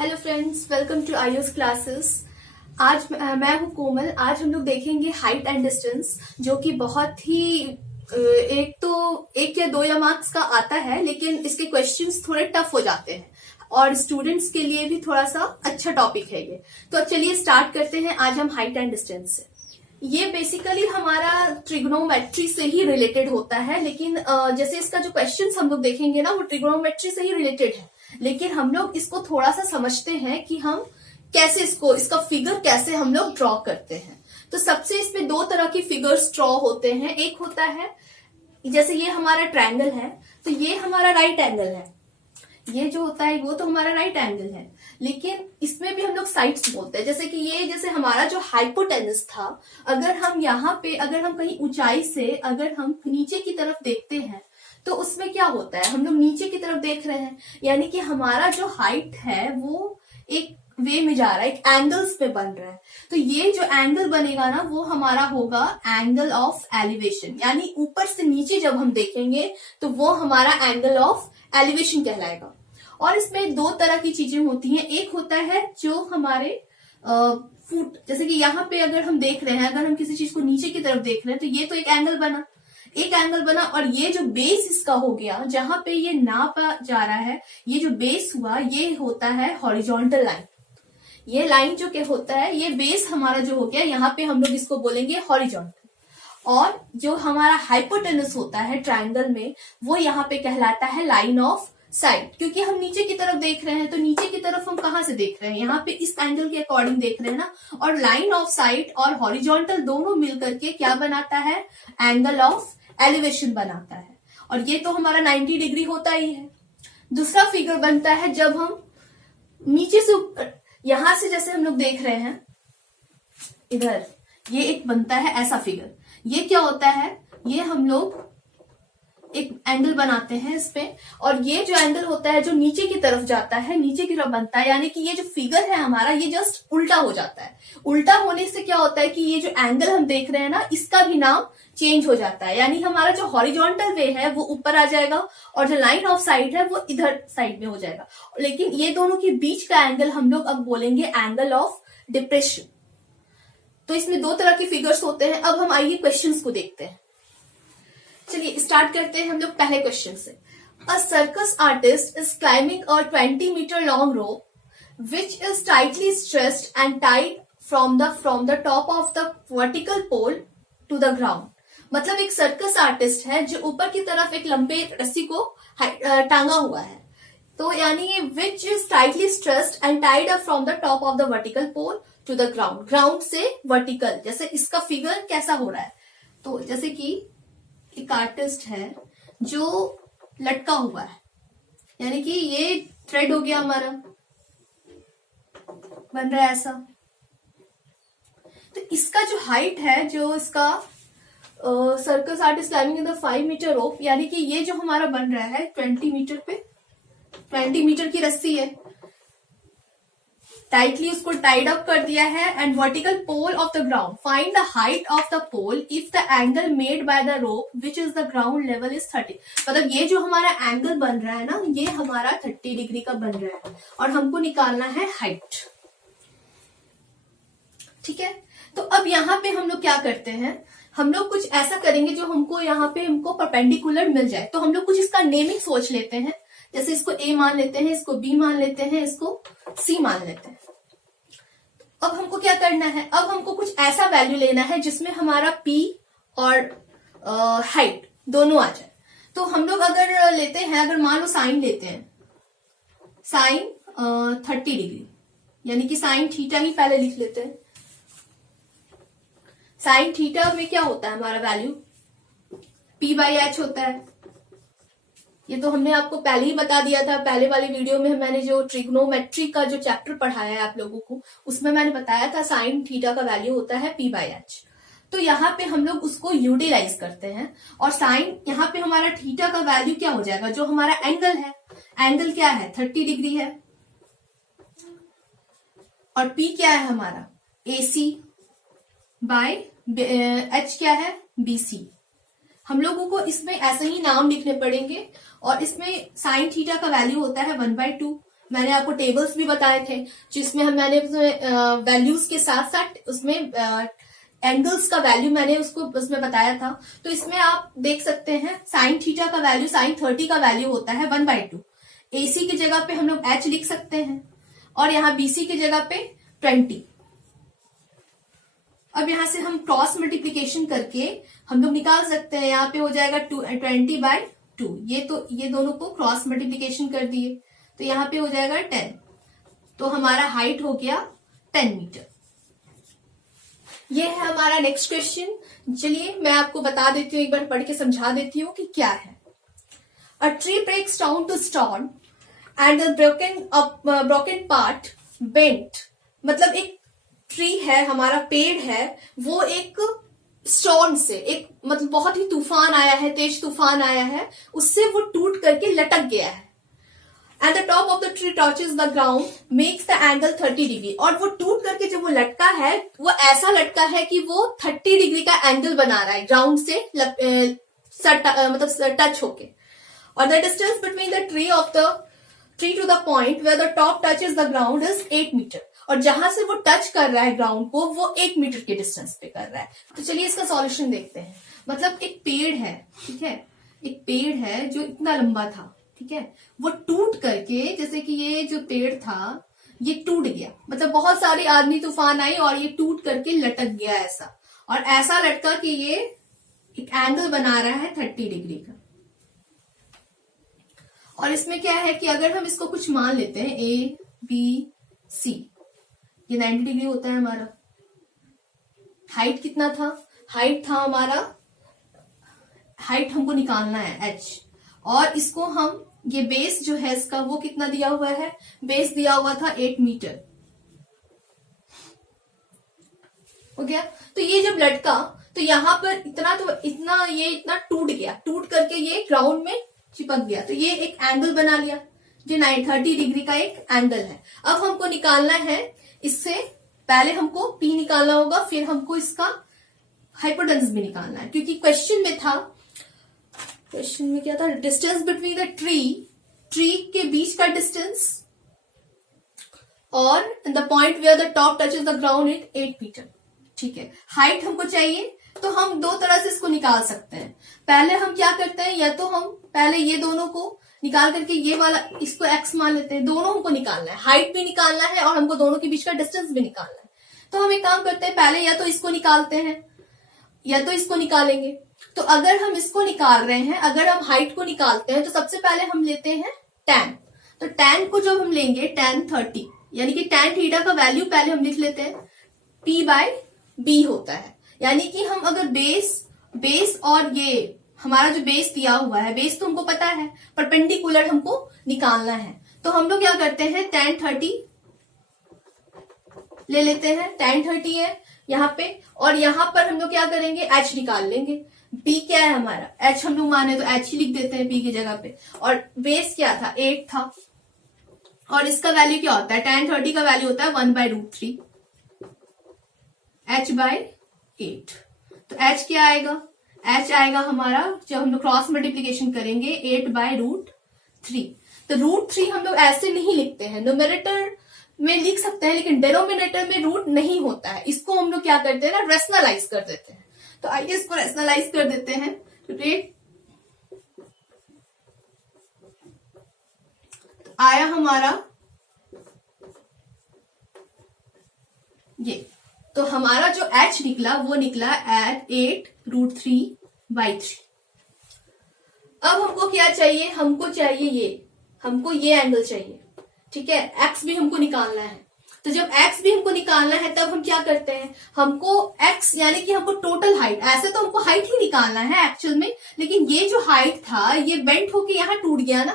Hello friends, welcome to Ayush classes. आज मैं हूं कोमल। आज हम लोग देखेंगे हाइट एंड डिस्टेंस, जो कि बहुत ही एक या दो या मार्क्स का आता है, लेकिन इसके क्वेश्चंस थोड़े टफ हो जाते हैं और स्टूडेंट्स के लिए भी थोड़ा सा अच्छा टॉपिक है ये। तो चलिए स्टार्ट करते हैं आज हम हाइट एंड डिस्टेंस से। ये बेसिकली हमारा ट्रिग्नोमेट्री से ही रिलेटेड होता है, लेकिन जैसे इसका जो क्वेश्चंस हम लोग देखेंगे ना, वो ट्रिग्नोमेट्री से ही रिलेटेड है, लेकिन हम लोग इसको थोड़ा सा समझते हैं कि हम कैसे इसका फिगर कैसे हम लोग ड्रॉ करते हैं। तो सबसे इसमें दो तरह की फिगर्स ड्रॉ होते हैं। एक होता है, जैसे ये हमारा ट्रायंगल है, तो ये हमारा राइट एंगल है। ये जो होता है वो तो हमारा राइट एंगल है, लेकिन इसमें भी हम लोग साइड्स बोलते हैं। जैसे कि ये, जैसे हमारा जो हाइपोटेनस था, अगर हम यहाँ पे, अगर हम कहीं ऊंचाई से अगर हम नीचे की तरफ देखते हैं, तो उसमें क्या होता है, हम लोग नीचे की तरफ देख रहे हैं, यानी कि हमारा जो हाइट है वो एक वे में जा रहा है, एक एंगल्स पे बन रहा है। तो ये जो एंगल बनेगा ना, वो हमारा होगा एंगल ऑफ एलिवेशन, यानी ऊपर से नीचे जब हम देखेंगे तो वो हमारा एंगल ऑफ एलिवेशन कहलाएगा। और इसमें दो तरह की चीजें होती हैं। एक होता है जो हमारे फुट, जैसे कि यहाँ पे अगर हम देख रहे हैं, अगर हम किसी चीज को नीचे की तरफ देख रहे हैं, तो ये तो एक एंगल बना, और ये जो बेस इसका हो गया, जहां पे ये नापा जा रहा है, ये जो बेस हुआ, ये होता है हॉरिजॉन्टल लाइन। ये लाइन जो क्या होता है, ये बेस हमारा जो हो गया, यहाँ पे हम लोग इसको बोलेंगे हॉरिजॉन्टल। और जो हमारा हाइपोटेनस होता है ट्रायंगल में, वो यहाँ पे कहलाता है लाइन ऑफ साइड। क्योंकि हम नीचे की तरफ देख रहे हैं, तो नीचे की तरफ हम कहां से देख रहे हैं, यहाँ पे इस एंगल के अकॉर्डिंग देख रहे हैं ना। और लाइन ऑफ साइड और हॉरिजॉन्टल दोनों मिलकर के क्या बनाता है, एंगल ऑफ एलिवेशन बनाता है। और ये तो हमारा 90 डिग्री होता ही है। दूसरा फिगर बनता है जब हम नीचे से, यहां से जैसे हम लोग देख रहे हैं इधर, ये एक बनता है ऐसा फिगर। ये क्या होता है, ये हम लोग एक एंगल बनाते हैं इस पे, और ये जो एंगल होता है जो नीचे की तरफ जाता है, नीचे की तरफ बनता है, यानी कि ये जो फिगर है हमारा, ये जस्ट उल्टा हो जाता है। उल्टा होने से क्या होता है कि ये जो एंगल हम देख रहे हैं ना, इसका भी नाम चेंज हो जाता है। यानी हमारा जो हॉरिजॉन्टल वे है वो ऊपर आ जाएगा, और जो लाइन ऑफ साइड है वो इधर साइड में हो जाएगा। लेकिन ये दोनों के बीच का एंगल हम लोग अब बोलेंगे एंगल ऑफ डिप्रेशन। तो इसमें दो तरह के फिगर्स होते हैं। अब हम आइए क्वेश्चंस को देखते हैं। चलिए स्टार्ट करते हैं हम लोग पहले क्वेश्चन से। A circus artist is climbing a 20 metre long rope which is tightly stressed and tied from the top of the vertical pole to the ground. मतलब एक सर्कस आर्टिस्ट है जो ऊपर की तरफ एक लंबे रस्सी को टांगा हुआ है। तो यानी which is tightly stressed and tied up from the top of the vertical pole to the ground. Ground से वर्टिकल, जैसे इसका फिगर कैसा हो रहा है, तो जैसे कि एक आर्टिस्ट है जो लटका हुआ है, यानी कि ये थ्रेड हो गया हमारा, बन रहा है ऐसा। तो इसका जो हाइट है, जो इसका circus artist climbing in the 5 metre rope, यानी कि ये जो हमारा बन रहा है 20 मीटर पे, 20 मीटर की रस्सी है, टाइटली उसको टाइड अप कर दिया है, and vertical pole of the ground, find the height of the pole if the angle made by the rope which is the ground level is 30। मतलब ये जो हमारा एंगल बन रहा है ना, ये हमारा 30 डिग्री का बन रहा है, और हमको निकालना है हाइट। ठीक है, तो अब यहाँ पे हम लोग क्या करते हैं, हम लोग कुछ ऐसा करेंगे जो हमको यहाँ पे हमको परपेंडिकुलर मिल जाए। तो हम लोग कुछ इसका नेमिंग सोच लेते हैं, जैसे इसको ए मान लेते हैं, इसको बी मान लेते हैं, इसको सी मान लेते हैं। अब हमको क्या करना है, अब हमको कुछ ऐसा वैल्यू लेना है जिसमें हमारा पी और हाइट दोनों आ जाए। तो हम लोग अगर लेते हैं, अगर मान लो साइन लेते हैं, साइन 30 डिग्री, यानी कि साइन थीटा ही पहले लिख लेते हैं। साइन थीटा में क्या होता है हमारा वैल्यू, पी बाई एच होता है। ये तो हमने आपको पहले ही बता दिया था, पहले वाली वीडियो में मैंने जो ट्रिग्नोमेट्री का जो चैप्टर पढ़ाया है आप लोगों को, उसमें मैंने बताया था साइन थीटा का वैल्यू होता है पी बाई एच। तो यहाँ पे हम लोग उसको यूटिलाइज करते हैं, और साइन, यहाँ पे हमारा थीटा का वैल्यू क्या हो जाएगा, जो हमारा एंगल है, एंगल क्या है 30 डिग्री है, और पी क्या है हमारा AC बाय एच क्या है BC। हम लोगों को इसमें ऐसे ही नाम लिखने पड़ेंगे, और इसमें साइन थीटा का वैल्यू होता है 1/2, मैंने आपको टेबल्स भी बताए थे जिसमें मैंने वैल्यूज के साथ साथ उसमें एंगल्स का वैल्यू मैंने उसको उसमें बताया था। तो इसमें आप देख सकते हैं साइन थीटा का वैल्यू साइन 30 का वैल्यू होता है 1/2। AC की जगह पे हम लोग H लिख सकते हैं और यहाँ BC की जगह पे 20। अब यहां से हम क्रॉस मल्टीप्लीकेशन करके हम लोग निकाल सकते हैं। यहाँ पे हो जाएगा 20/2। ये दोनों को क्रॉस मल्टीप्लीकेशन कर दिए तो यहाँ पे हो जाएगा 10। तो हमारा हाइट हो गया 10 मीटर। ये है हमारा नेक्स्ट क्वेश्चन। चलिए मैं आपको बता देती हूँ, एक बार पढ़ के समझा देती हूँ कि क्या है। A tree breaks down to stone and the broken part bent. मतलब एक ट्री है, हमारा पेड़ है, वो एक स्टोन से एक मतलब बहुत ही तूफान आया है, तेज तूफान आया है, उससे वो टूट करके लटक गया है। And the top of the tree touches the ground makes the angle 30 degree. और वो टूट करके जब वो लटका है वो ऐसा लटका है कि वो 30 डिग्री का एंगल बना रहा है ग्राउंड से मतलब टच होके। और the distance between the tree to the point where the top touches the ground is 8 metre. और जहां से वो टच कर रहा है ग्राउंड को वो 1 मीटर के डिस्टेंस पे कर रहा है। तो चलिए इसका सॉल्यूशन देखते हैं। मतलब एक पेड़ है, ठीक है, एक पेड़ है जो इतना लंबा था, ठीक है, वो टूट करके, जैसे कि ये जो पेड़ था ये टूट गया, मतलब बहुत सारे आदमी तूफान आई और ये टूट करके लटक गया ऐसा, और ऐसा लटका कि ये एक एंगल बना रहा है 30 डिग्री का। और इसमें क्या है कि अगर हम इसको कुछ मान लेते हैं ABC, ये 90 डिग्री होता है हमारा। हाइट कितना था? हाइट था हमारा, हाइट हमको निकालना है H, और इसको हम ये बेस जो है इसका वो कितना दिया हुआ है? बेस दिया हुआ था 8 मीटर। हो गया। तो ये जब लटका तो यहां पर इतना टूट गया, टूट करके ये ग्राउंड में चिपक गया। तो ये एक एंगल बना लिया जो 30 डिग्री का एक एंगल है। अब हमको निकालना है, इससे पहले हमको P निकालना होगा, फिर हमको इसका हाइपोटेन्यूज भी निकालना है, क्योंकि क्वेश्चन में क्या था? डिस्टेंस बिटवीन द ट्री के बीच का डिस्टेंस और the point where the top touches the ground is 8 metre. ठीक है, हाइट हमको चाहिए तो हम दो तरह से इसको निकाल सकते हैं। पहले हम क्या करते हैं, या तो हम पहले ये दोनों को निकाल करके ये वाला इसको x मान लेते हैं। दोनों हमको निकालना है, हाइट भी निकालना है और हमको दोनों के बीच का डिस्टेंस भी निकालना है। तो हम एक काम करते हैं, पहले या तो इसको निकालते हैं या तो इसको निकालेंगे। तो अगर हम इसको निकाल रहे हैं, अगर हम हाइट को निकालते हैं तो सबसे पहले हम लेते हैं tan। तो tan को जब हम लेंगे tan 30, यानी कि tan थीटा का वैल्यू पहले हम लिख लेते हैं P/B होता है। यानी कि हम अगर बेस और ये हमारा जो बेस दिया हुआ है, बेस तो हमको पता है, परपेंडिकुलर हमको निकालना है। तो हम लोग क्या करते हैं, tan 30 ले लेते हैं, tan 30 है यहाँ पे, और यहाँ पर हम लोग क्या करेंगे, H निकाल लेंगे। B क्या है हमारा, H हम लोग माने तो H ही लिख देते हैं B की जगह पे। और बेस क्या था, 8 था, और इसका वैल्यू क्या होता है, tan 30 का वैल्यू होता है 1/√3 H/8। तो H क्या आएगा, H आएगा हमारा, जब हम लोग क्रॉस मल्टीप्लीकेशन करेंगे 8/√3। तो √3 हम लोग ऐसे नहीं लिखते हैं, न्यूमरेटर में लिख सकते हैं लेकिन डिनोमिनेटर में रूट नहीं होता है। इसको हम लोग क्या करते हैं ना, रेशनलाइज कर देते हैं। तो आइए इसको रेशनलाइज कर देते हैं। तो आया हमारा ये, तो हमारा जो H निकला वो निकला 8√3/3। अब हमको क्या चाहिए, हमको चाहिए हमको ये एंगल चाहिए, ठीक है। X भी हमको निकालना है। तो जब X भी हमको निकालना है तब हम क्या करते हैं, हमको X यानी कि हमको टोटल हाइट, ऐसे तो हमको हाइट ही निकालना है एक्चुअल में, लेकिन ये जो हाइट था ये बेंट होके यहाँ टूट गया ना,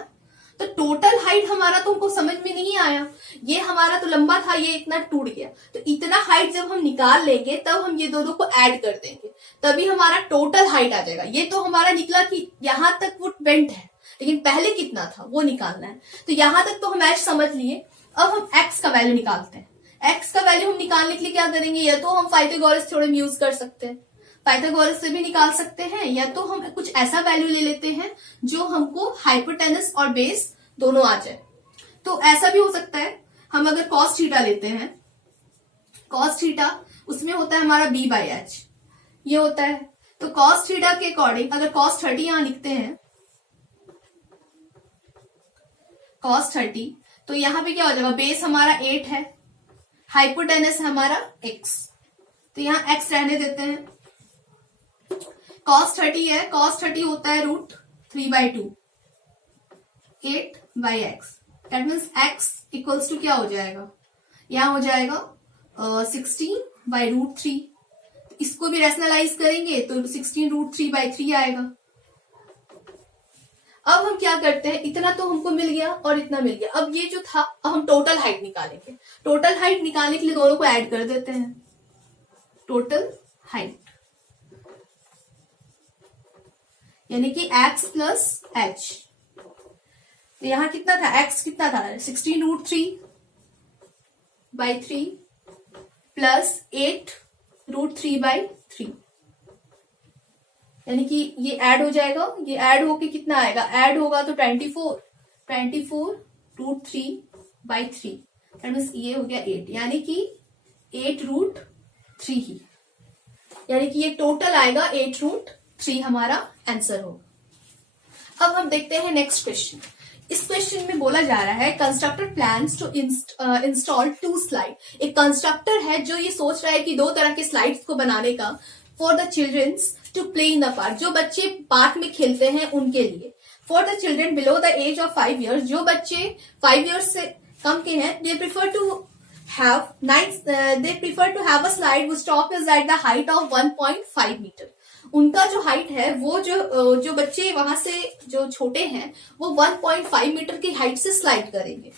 तो टोटल हाइट हमारा तो हमको समझ में नहीं आया। ये हमारा तो लंबा था, ये इतना टूट गया, तो इतना हाइट जब हम निकाल लेंगे तब हम ये दोनों को ऐड कर देंगे, तभी हमारा टोटल हाइट आ जाएगा। ये तो हमारा निकला कि यहां तक वो बेंट है, लेकिन पहले कितना था वो निकालना है। तो यहां तक तो हम H समझ लिए। अब हम X का वैल्यू निकालते हैं। X का वैल्यू हम निकालने के लिए क्या करेंगे, या तो हम पाइथागोरस थ्योरम यूज कर सकते हैं, पाइथागोरस से भी निकाल सकते हैं, या तो हम कुछ ऐसा वैल्यू ले लेते हैं जो हमको हाइपोटेनस और बेस दोनों आ जाए। तो ऐसा भी हो सकता है, हम अगर cos थीटा लेते हैं, cos थीटा उसमें होता है हमारा b बाई एच, ये होता है। तो cos थीटा के अकॉर्डिंग अगर cos 30 यहां लिखते हैं, cos 30, तो यहां पे क्या हो जाएगा, बेस हमारा 8 है, हाइपोटेनस हमारा x, तो यहां x रहने देते हैं। cos 30 है, cos 30 होता है √3/2, 8 by x, that means x equals to क्या हो जाएगा, यहां हो जाएगा 16/√3। इसको भी रैशनलाइज करेंगे तो 16√3/3 आएगा। अब हम क्या करते हैं, इतना तो हमको मिल गया और इतना मिल गया, अब ये जो था, अब हम टोटल हाइट निकालेंगे। टोटल हाइट निकालने के लिए दोनों को ऐड कर देते हैं, टोटल हाइट यानी कि x प्लस एच। तो यहां कितना था, x कितना था, 16√3/3 प्लस 8√3/3, यानी कि ये ऐड हो जाएगा, ये ऐड होके कितना आएगा, ऐड होगा तो 24√3/3, ये हो गया 8, यानी कि 8√3 ही, यानी कि ये टोटल आएगा 8√3 हमारा आंसर होगा। अब हम देखते हैं नेक्स्ट क्वेश्चन। इस क्वेश्चन में बोला जा रहा है constructor plans to install 2 slide. एक कंस्ट्रक्टर है जो ये सोच रहा है कि 2 तरह के स्लाइड्स को बनाने का, for the childrens to play in the park, जो बच्चे पार्क में खेलते हैं उनके लिए। For the children below the age of 5 years, जो बच्चे 5 years से कम के हैं, they prefer to have a slide which top is at the height of 1.5 metre. उनका जो हाइट है, वो जो बच्चे वहां से जो छोटे हैं वो 1.5 मीटर की हाइट से स्लाइड करेंगे।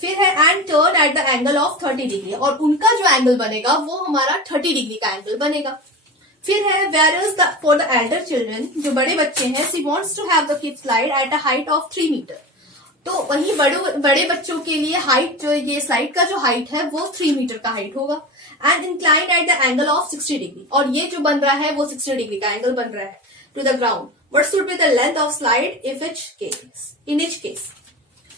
फिर है and turn at the angle of 30 degree, और उनका जो एंगल बनेगा वो हमारा 30 डिग्री का एंगल बनेगा। फिर है whereas for the elder children, जो बड़े बच्चे हैं, she wants to have the kid slide at a height of 3 metre. तो वही बड़े बच्चों के लिए हाइट, जो ये स्लाइड का जो हाइट है वो 3 मीटर का हाइट होगा। And incline at the angle of 60 degree, और ये जो बन रहा है वो 60 डिग्री का एंगल बन रहा है to the ground. What should be the length of slide in each case.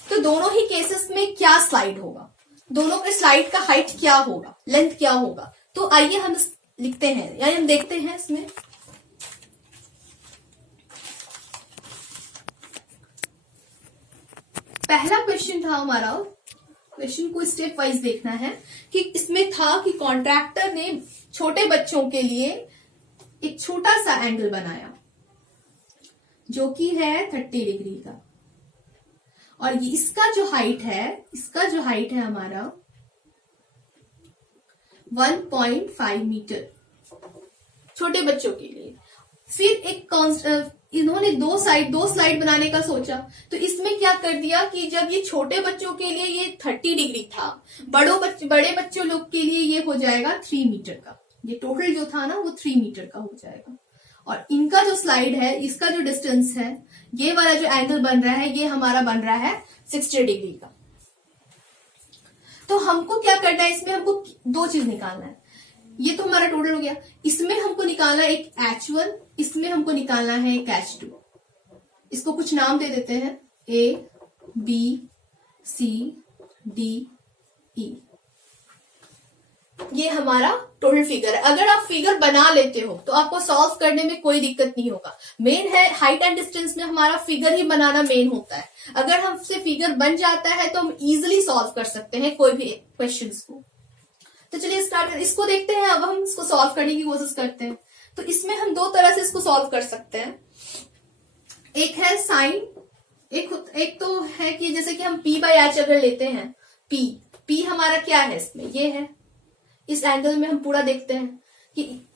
तो दोनों ही केसेस में क्या स्लाइड होगा, दोनों के स्लाइड का हाइट क्या होगा, लेंथ क्या होगा। तो आइए हम लिखते हैं, यानी हम देखते हैं इसमें। पहला क्वेश्चन था हमारा, क्वेश्चन को स्टेप वाइज देखना है कि इसमें था कि कॉन्ट्रैक्टर ने छोटे बच्चों के लिए एक छोटा सा एंगल बनाया जो कि है 30 डिग्री का, और ये इसका जो हाइट है हमारा 1.5 मीटर छोटे बच्चों के लिए। फिर एक इन्होंने दो स्लाइड बनाने का सोचा, तो इसमें क्या कर दिया कि जब ये छोटे बच्चों के लिए ये 30 डिग्री था, बड़े बच्चों लोग के लिए ये हो जाएगा 3 मीटर का। ये टोटल जो था ना वो 3 मीटर का हो जाएगा, और इनका जो स्लाइड है, इसका जो डिस्टेंस है, ये वाला जो एंगल बन रहा है, ये हमारा बन रहा है 60 डिग्री का। तो हमको क्या करना है, इसमें हमको 2 चीज निकालना है। ये तो हमारा टोटल हो गया, इसमें हमको निकालना है एक H1, इसमें हमको निकालना है एक H2। इसको कुछ नाम दे देते हैं, A, B, C, D, E। ये हमारा टोटल फिगर है। अगर आप फिगर बना लेते हो तो आपको सॉल्व करने में कोई दिक्कत नहीं होगा। मेन है हाइट एंड डिस्टेंस में हमारा फिगर ही बनाना मेन होता है। अगर हमसे फिगर बन जाता है तो हम इजिली सॉल्व कर सकते हैं कोई भी क्वेश्चंस को। तो चलिए स्टार्ट करें, इसको देखते हैं। अब हम इसको सॉल्व करने की कोशिश करते हैं। तो इसमें हम 2 तरह से इसको सॉल्व कर सकते हैं। एक है साइन, एक तो है कि जैसे कि हम P बाई एच अगर लेते हैं, P हमारा क्या है, इसमें ये है। इस एंगल में हम पूरा देखते हैं कि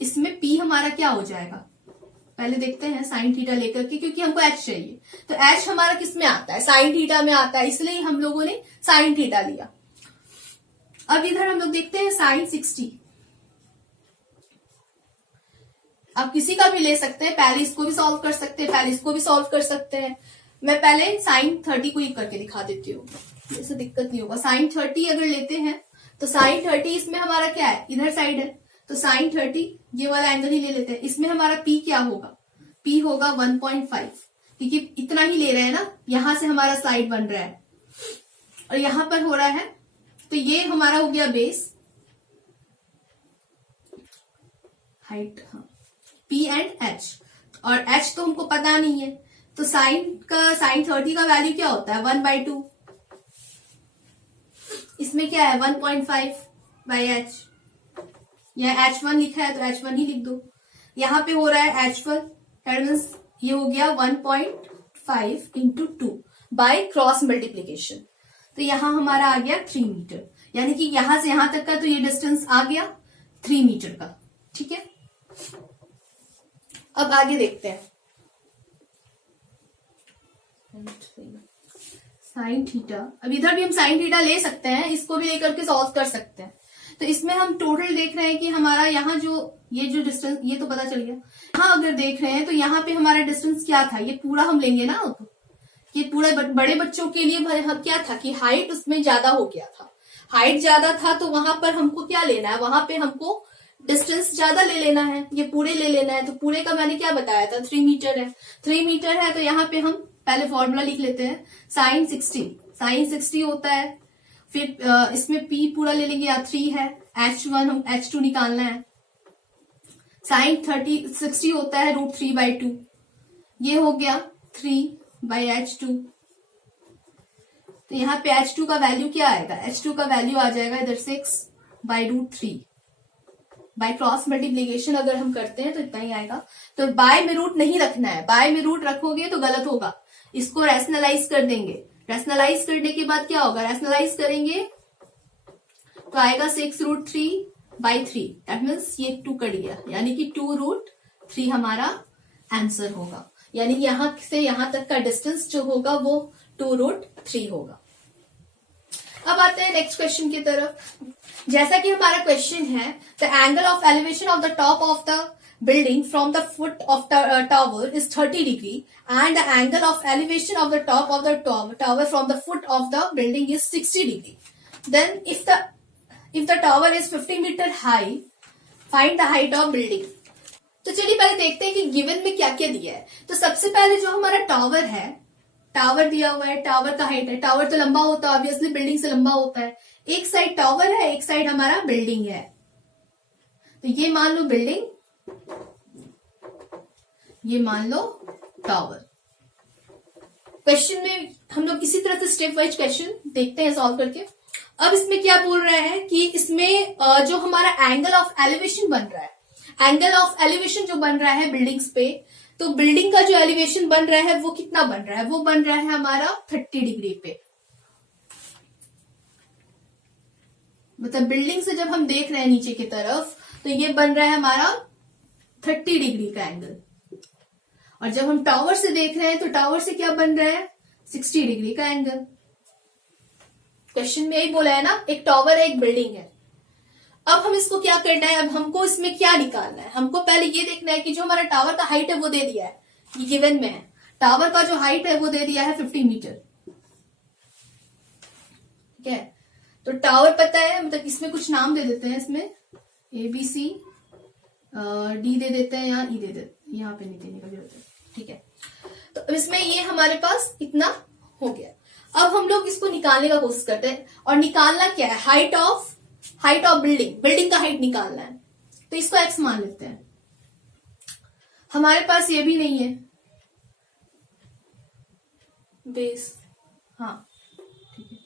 इसमें P हमारा क्या हो जाएगा। पहले देखते हैं साइन थीटा लेकर के, क्योंकि हमको H चाहिए। तो H हमारा किस में आता है, साइन थीटा में आता है, इसलिए हम लोगों ने साइन थीटा लिया। अब इधर हम लोग देखते हैं साइन 60। आप किसी का भी ले सकते हैं, पहले इसको भी सॉल्व कर सकते हैं, पहले इसको भी सॉल्व कर सकते हैं। मैं पहले साइन 30 को ही करके दिखा देती हूँ, इससे दिक्कत नहीं होगा। साइन 30 अगर लेते हैं तो साइन 30 इसमें हमारा क्या है, इधर साइड है, तो साइन 30 ये वाला एंगल ही ले लेते हैं। इसमें हमारा P क्या होगा, P होगा 1.5, क्योंकि इतना ही ले रहे हैं ना, यहां से हमारा स्लाइड बन रहा है। और यहां पर हो रहा है, तो ये हमारा हो गया बेस हाइट, हाँ, P एंड H, और H तो हमको पता नहीं है, तो साइन 30 का वैल्यू क्या होता है 1/2, इसमें क्या है 1.5/H, या H1 लिखा है तो H1 ही लिख दो। यहां पे हो रहा है H1, ये हो गया 1.5 इंटू 2 बाय क्रॉस मल्टीप्लीकेशन, तो यहां हमारा आ गया 3 मीटर, यानी कि यहां से यहां तक का तो ये डिस्टेंस आ गया 3 मीटर का। ठीक है, अब आगे देखते हैं। साइन थीटा, अब इधर भी हम साइन थीटा ले सकते हैं, इसको भी लेकर के सॉल्व कर सकते हैं। तो इसमें हम टोटल देख रहे हैं कि हमारा यहाँ ये जो डिस्टेंस, ये तो पता चल गया। यहाँ अगर देख रहे हैं तो यहाँ पे हमारा डिस्टेंस क्या था, ये पूरा हम लेंगे ना, तो ये पूरा बड़े बच्चों के लिए क्या था कि हाइट उसमें ज्यादा हो गया था, हाइट ज्यादा था, तो वहां पर हमको क्या लेना है, वहां पे हमको डिस्टेंस ज्यादा ले लेना है, ये पूरे ले लेना है। तो पूरे का मैंने क्या बताया था 3 मीटर है, 3 मीटर है, तो यहाँ पे हम पहले फॉर्मूला लिख लेते हैं, साइन 60 होता है, फिर इसमें P पूरा ले लेंगे, या 3 है, H1 हम H2 निकालना है, साइन 60 होता है √3/2, ये हो गया 3/H2, तो यहाँ पे H2 का वैल्यू क्या आएगा, H2 का वैल्यू आ जाएगा इधर 6/√3, बाय क्रॉस मल्टीप्लीकेशन अगर हम करते हैं तो इतना ही आएगा। तो बाय में रूट नहीं रखना है, बाय में रूट रखोगे तो गलत होगा, इसको रैशनलाइज कर देंगे, रैशनलाइज करने के बाद क्या होगा, रैशनलाइज करेंगे तो आएगा 6√3/3, दैट मीन्स ये 2 कट गया, यानी कि 2√3 हमारा आंसर होगा, यानी यहां से यहां तक का डिस्टेंस जो होगा वो 2√3 होगा। अब आते हैं नेक्स्ट क्वेश्चन की तरफ। जैसा कि हमारा क्वेश्चन है, the angle of elevation of the top of the building from the foot of the tower is 30 degree and the angle of elevation of the top of the tower from the foot of the building is 60 degree. Then if the tower is 50 meter high, find the height of building. तो चलिए पहले देखते हैं कि given में क्या क्या दिया है। तो सबसे पहले जो हमारा टावर है, टावर दिया हुआ है, टावर का हाइट है, टावर तो लंबा होता है, ऑब्वियसली बिल्डिंग से लंबा होता है, एक साइड टावर है, एक साइड हमारा बिल्डिंग है, तो ये मान लो बिल्डिंग, ये मान लो टावर। क्वेश्चन में हम लोग इसी तरह से स्टेप वाइज क्वेश्चन देखते हैं सॉल्व करके। अब इसमें क्या बोल रहा है कि इसमें जो हमारा एंगल ऑफ एलिवेशन बन रहा है, एंगल ऑफ एलिवेशन जो बन रहा है बिल्डिंग्स पे, तो बिल्डिंग का जो एलिवेशन बन रहा है वो कितना बन रहा है, वो बन रहा है हमारा 30 डिग्री पे। मतलब बिल्डिंग से जब हम देख रहे हैं नीचे की तरफ, तो ये बन रहा है हमारा 30 डिग्री का एंगल, और जब हम टावर से देख रहे हैं तो टावर से क्या बन रहा है 60 डिग्री का एंगल। क्वेश्चन में यही बोला है ना, एक टावर है, एक बिल्डिंग है। अब हम इसको क्या करना है, अब हमको इसमें क्या निकालना है, हमको पहले ये देखना है कि जो हमारा टावर का हाइट है वो दे दिया है, ये गिवन में है, टावर का जो हाइट है वो दे दिया है 50 मीटर। ठीक है, तो टावर पता है, मतलब इसमें कुछ नाम दे देते हैं, इसमें ABC D दे देते हैं, यहाँ E दे देते, यहाँ पे नहीं देने का जरूरत है। ठीक है, तो अब इसमें ये हमारे पास इतना हो गया। अब हम लोग इसको निकालने का कोशिश करते हैं, और निकालना क्या है, हाइट ऑफ बिल्डिंग का हाइट निकालना है। तो इसको x मान लेते हैं, हमारे पास ये भी नहीं है बेस, हाँ ठीक है,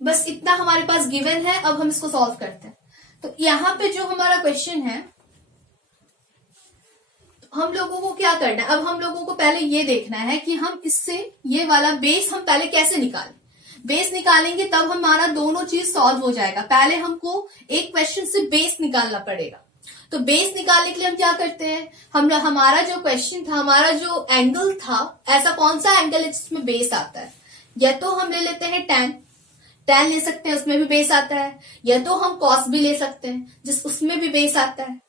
बस इतना हमारे पास गिवन है। अब हम इसको सॉल्व करते हैं। तो यहां पे जो हमारा क्वेश्चन है, हम लोगों को क्या करना है, अब हम लोगों को पहले ये देखना है कि हम इससे ये वाला बेस हम पहले कैसे निकालें। बेस निकालेंगे तब हमारा दोनों चीज सॉल्व हो जाएगा। पहले हमको एक क्वेश्चन से बेस निकालना पड़ेगा। तो बेस निकालने के लिए हम क्या करते हैं, हमारा जो क्वेश्चन था, हमारा जो एंगल था, ऐसा कौन सा एंगल है जिसमें बेस आता है, या तो हम ले लेते हैं tan ले सकते हैं, उसमें भी बेस आता है, या तो हम cos भी ले सकते हैं उसमें भी बेस आता है।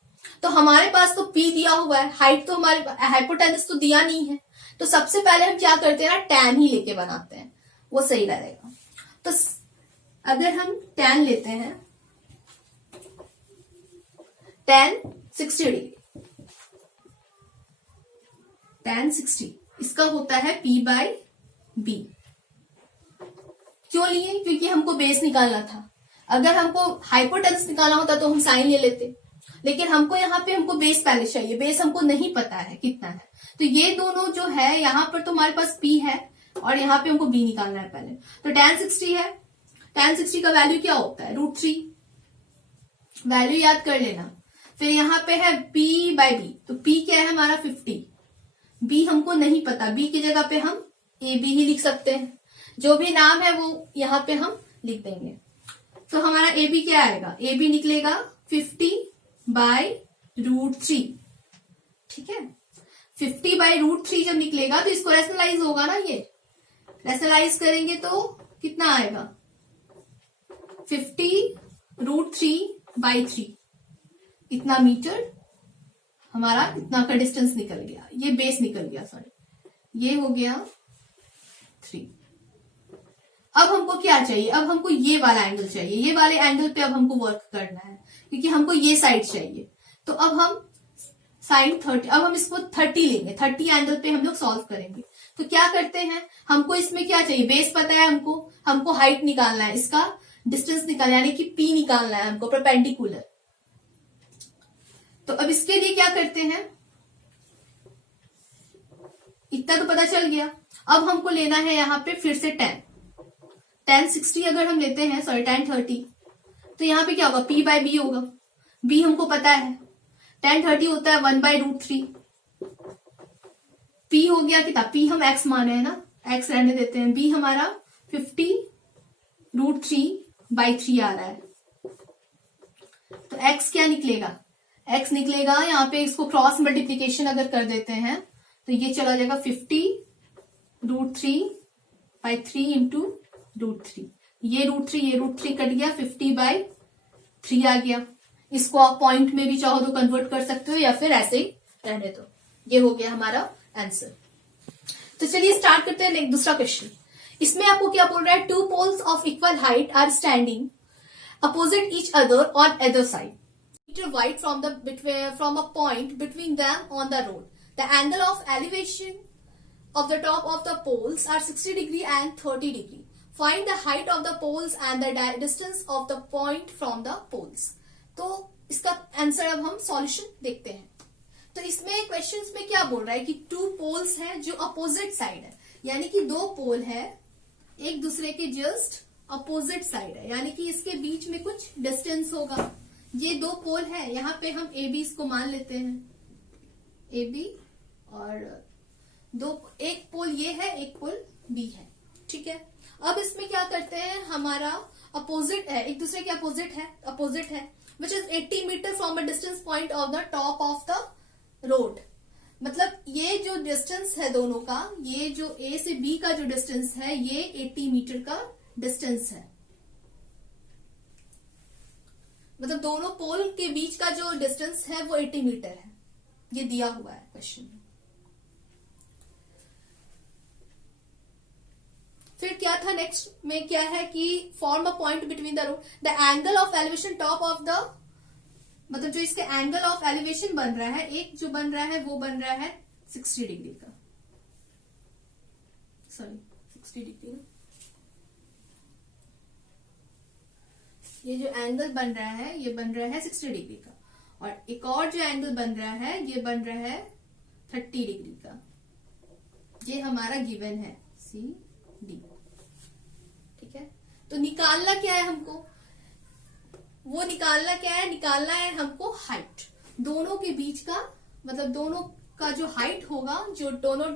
तो हमारे पास तो P दिया हुआ है, हाइट तो हमारे हाइपोटेनस तो दिया नहीं है, तो सबसे पहले हम क्या करते हैं ना, tan ही लेके बनाते हैं, वो सही रहेगा। तो अगर हम tan लेते हैं, tan 60 डिग्री, tan 60 इसका होता है P/B। क्यों लिए? क्योंकि हमको बेस निकालना था। अगर हमको हाइपोटेनस निकालना होता तो हम साइन ले लेते, लेकिन हमको यहाँ पे हमको बेस पहले चाहिए, बेस हमको नहीं पता है कितना है। तो ये दोनों जो है यहाँ पर तो हमारे पास P है और यहाँ पे हमको B निकालना है पहले। तो tan 60 है, tan 60 का वैल्यू क्या होता है? √3। वैल्यू याद कर लेना। फिर यहाँ पे है P/B, तो P क्या है हमारा 50, B हमको नहीं पता, B की जगह पे हम AB ही लिख सकते हैं, जो भी नाम है वो यहाँ पे हम लिख देंगे। तो हमारा AB क्या आएगा? AB निकलेगा 50/√3, ठीक है। 50/√3 जब निकलेगा तो इसको रैशनलाइज होगा ना, ये रैशनलाइज करेंगे तो कितना आएगा? 50√3/3, इतना मीटर हमारा, इतना का डिस्टेंस निकल गया, ये बेस निकल गया, सॉरी, ये हो गया 3। अब हमको क्या चाहिए? अब हमको ये वाला एंगल चाहिए, ये वाले एंगल पे अब हमको वर्क करना है, क्योंकि हमको ये साइड चाहिए। तो अब हम sin 30, अब हम इसको 30 लेंगे, 30 एंगल पे हम लोग सॉल्व करेंगे। तो क्या करते हैं, हमको इसमें क्या चाहिए? बेस पता है हमको हाइट निकालना है, इसका डिस्टेंस निकालना है, यानी कि P निकालना है हमको, परपेंडिकुलर। तो अब इसके लिए क्या करते हैं, इतना तो पता चल गया। अब हमको लेना है यहाँ पे फिर से tan 60 अगर हम लेते हैं, सॉरी tan 30, तो यहाँ पे क्या होगा? P/B होगा, B हमको पता है, tan 30 होता है 1/√3। P हो गया कितना? P हम x माने हैं ना, x रहने देते हैं। B हमारा 50√3/3 आ रहा है। तो x क्या निकलेगा? x निकलेगा यहाँ पे, इसको क्रॉस मल्टीप्लीकेशन अगर कर देते हैं तो ये चला जाएगा 50√3/3 इंटू √3। ये √3 कट गया, 50/3 आ गया। इसको आप पॉइंट में भी चाहो तो कन्वर्ट कर सकते हो या फिर ऐसे ही रहने दो। ये हो गया हमारा आंसर। तो चलिए स्टार्ट करते हैं दूसरा क्वेश्चन। इसमें आपको क्या बोल रहा है? 2 poles of equal height are standing opposite each other on either side, meter wide from a point between them on the road. The angle of elevation of the top of the poles are 60 degree and 30 degree. Find the height of the poles and the distance of the point from the poles. तो इसका answer अब हम solution देखते हैं। तो इसमें questions में क्या बोल रहा है कि 2 पोल्स है जो अपोजिट साइड है, यानी कि 2 पोल है एक दूसरे के जस्ट अपोजिट साइड है, यानी कि इसके बीच में कुछ डिस्टेंस होगा। ये 2 पोल है, यहाँ पे हम AB इसको मान लेते हैं, AB, और एक पोल ये है, एक पोल B है, ठीक है। अब इसमें क्या करते हैं, हमारा अपोजिट है, एक दूसरे के अपोजिट है, which is 80 metre from a distance point of the top of the road. मतलब ये जो डिस्टेंस है दोनों का, ये जो A से B का जो डिस्टेंस है, ये 80 मीटर का डिस्टेंस है। मतलब दोनों पोल के बीच का जो डिस्टेंस है वो 80 मीटर है, ये दिया हुआ है क्वेश्चन में। फिर क्या था नेक्स्ट में, क्या है कि form a point between the road, the angle of elevation top of the, मतलब जो इसके एंगल ऑफ एलिवेशन बन रहा है, एक जो बन रहा है वो बन रहा है 60 डिग्री का, सॉरी 60 डिग्री ना, ये जो एंगल बन रहा है ये बन रहा है 60 डिग्री का, और एक और जो एंगल बन रहा है ये बन रहा है 30 डिग्री का। ये हमारा गिवन है CD, ठीक है। तो निकालना क्या है हमको, वो निकालना क्या है, निकालना है हमको हाइट, दोनों के बीच का, मतलब दोनों का जो हाइट होगा, जो दोनों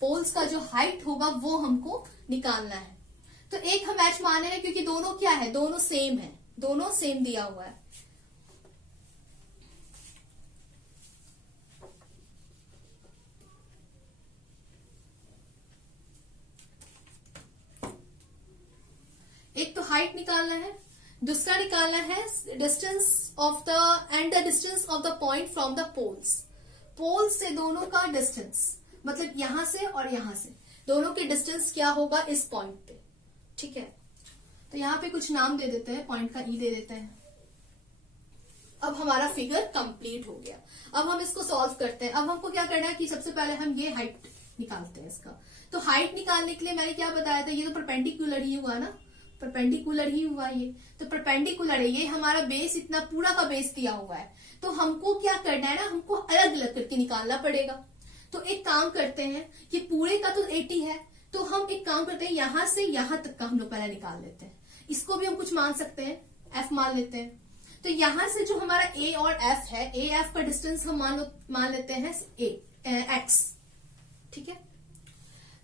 पोल्स का जो हाइट होगा वो हमको निकालना है। तो एक हम मैच माने हैं क्योंकि दोनों क्या है, दोनों सेम है, दोनों सेम दिया हुआ है। एक तो हाइट निकालना है, दूसरा निकालना है distance of the distance of the point from the poles. Poles से दोनों का डिस्टेंस, मतलब यहां से और यहां से दोनों के डिस्टेंस क्या होगा इस पॉइंट पे, ठीक है। तो यहां पे कुछ नाम दे देते हैं, पॉइंट का E दे देते हैं। अब हमारा फिगर कंप्लीट हो गया। अब हम इसको सॉल्व करते हैं। अब हमको क्या करना है कि सबसे पहले हम ये हाइट निकालते हैं इसका। तो हाइट निकालने के लिए मैंने क्या बताया था, ये तो परपेंडिकुलर ही हुआ ना, परपेंडिकुलर ही हुआ ये, तो परपेंडिकुलर है, ये हमारा बेस इतना पूरा का बेस दिया हुआ है, तो हमको क्या करना है ना, हमको अलग अलग करके निकालना पड़ेगा। तो एक काम करते हैं, कि पूरे का तो 80 है, तो हम एक काम करते हैं, यहां से यहां तक का हम लोग पहले निकाल लेते हैं। इसको भी हम कुछ मान सकते हैं, एफ मान लेते हैं। तो यहां से जो हमारा ए और एफ है, ए एफ का डिस्टेंस हम मान लेते हैं एक्स, ठीक है।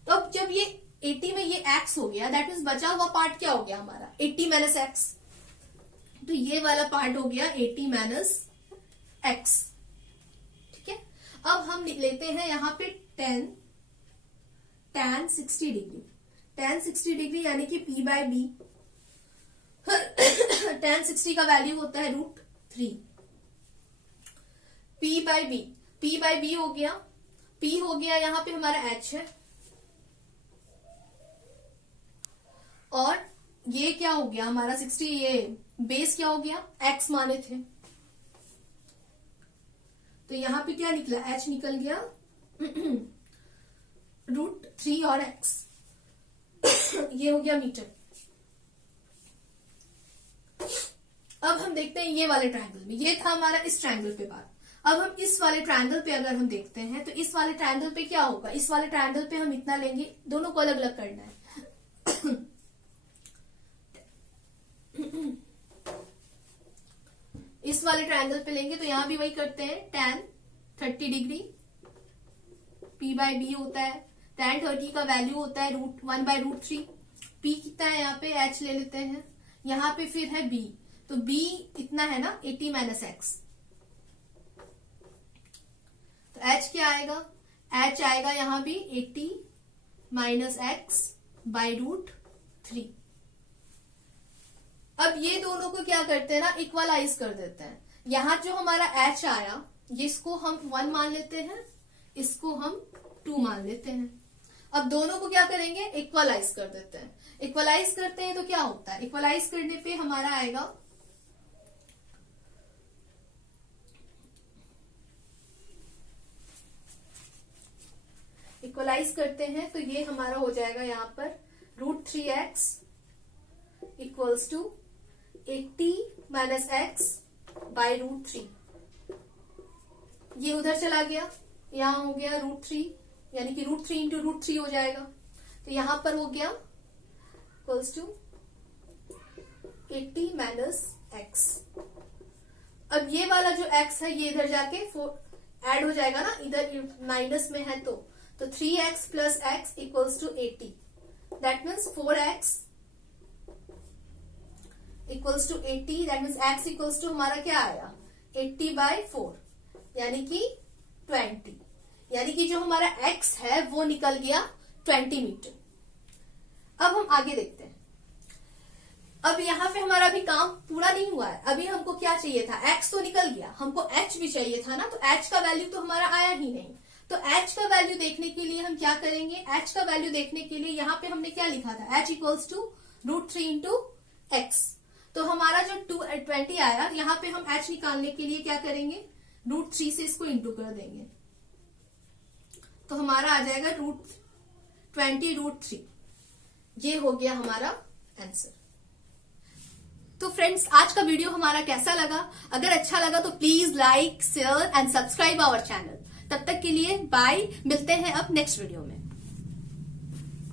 तो अब जब ये 80 में ये x हो गया, दैट मीन्स बचा हुआ पार्ट क्या हो गया हमारा 80 माइनस एक्स, तो ये वाला पार्ट हो गया 80 माइनस एक्स, ठीक है। अब हम लेते हैं यहाँ पे tan 60 डिग्री, tan 60 डिग्री यानी कि p बाय बी। tan 60 का वैल्यू होता है √3, p बाय बी हो गया, p हो गया यहाँ पे हमारा h है, और ये क्या हो गया हमारा 60, ये बेस क्या हो गया x माने थे, तो यहां पे क्या निकला, h निकल गया √3 और x ये हो गया मीटर। अब हम देखते हैं ये वाले ट्रायंगल में, ये था हमारा इस ट्रायंगल पे बात। अब हम इस वाले ट्रायंगल पे अगर हम देखते हैं, तो इस वाले ट्रायंगल पे क्या होगा, इस वाले ट्रायंगल पे हम इतना लेंगे, दोनों को अलग अलग करना है। इस वाले ट्रायंगल पे लेंगे तो यहां भी वही करते हैं, tan 30 degree p by B होता है, tan 30 का वैल्यू होता है √1/√3, p कितना है यहाँ पे h ले लेते हैं, यहाँ पे फिर है b, तो b इतना है ना 80 माइनस एक्स, तो h क्या आएगा, h आएगा यहाँ भी 80 माइनस एक्स बाई √3। अब ये दोनों को क्या करते हैं ना, इक्वलाइज कर देते हैं। यहां जो हमारा h आया, इसको हम 1 मान लेते हैं, इसको हम 2 मान लेते हैं। अब दोनों को क्या करेंगे, इक्वलाइज कर देते हैं। इक्वलाइज करते हैं तो क्या होता है, इक्वलाइज करने पे हमारा आएगा इक्वलाइज करते हैं तो ये हमारा हो जाएगा यहाँ पर √3x equals to 80 minus x by √3, ये उधर चला गया, यहां हो गया √3, यानी कि √3 इंटू √3 हो जाएगा, तो यहां पर हो गया इक्वल्स टू 80 माइनस एक्स। अब ये वाला जो x है ये इधर जाके ऐड हो जाएगा ना, इधर माइनस में है, तो 3x plus x equals to 80, that means 4x equals to 80, that means x equals to हमारा क्या आया 80/4 यानी कि 20, यानी कि जो हमारा x है वो निकल गया 20 मीटर। अब हम आगे देखते हैं। अब यहाँ पे हमारा अभी काम पूरा नहीं हुआ है, अभी हमको क्या चाहिए था, x तो निकल गया, हमको h भी चाहिए था ना, तो h का वैल्यू तो हमारा आया ही नहीं। तो h का वैल्यू देखने के लिए हम क्या करेंगे, h का वैल्यू देखने के लिए यहाँ पे हमने क्या लिखा था, h equals to √3 into x, तो हमारा जो 20 आया, यहाँ पे हम h निकालने के लिए क्या करेंगे, √3 से इसको इंटू कर देंगे, तो हमारा आ जाएगा √20 ये हो गया हमारा आंसर। तो फ्रेंड्स, आज का वीडियो हमारा कैसा लगा, अगर अच्छा लगा तो please like share and subscribe our channel. तब तक के लिए बाय, मिलते हैं अब नेक्स्ट वीडियो में।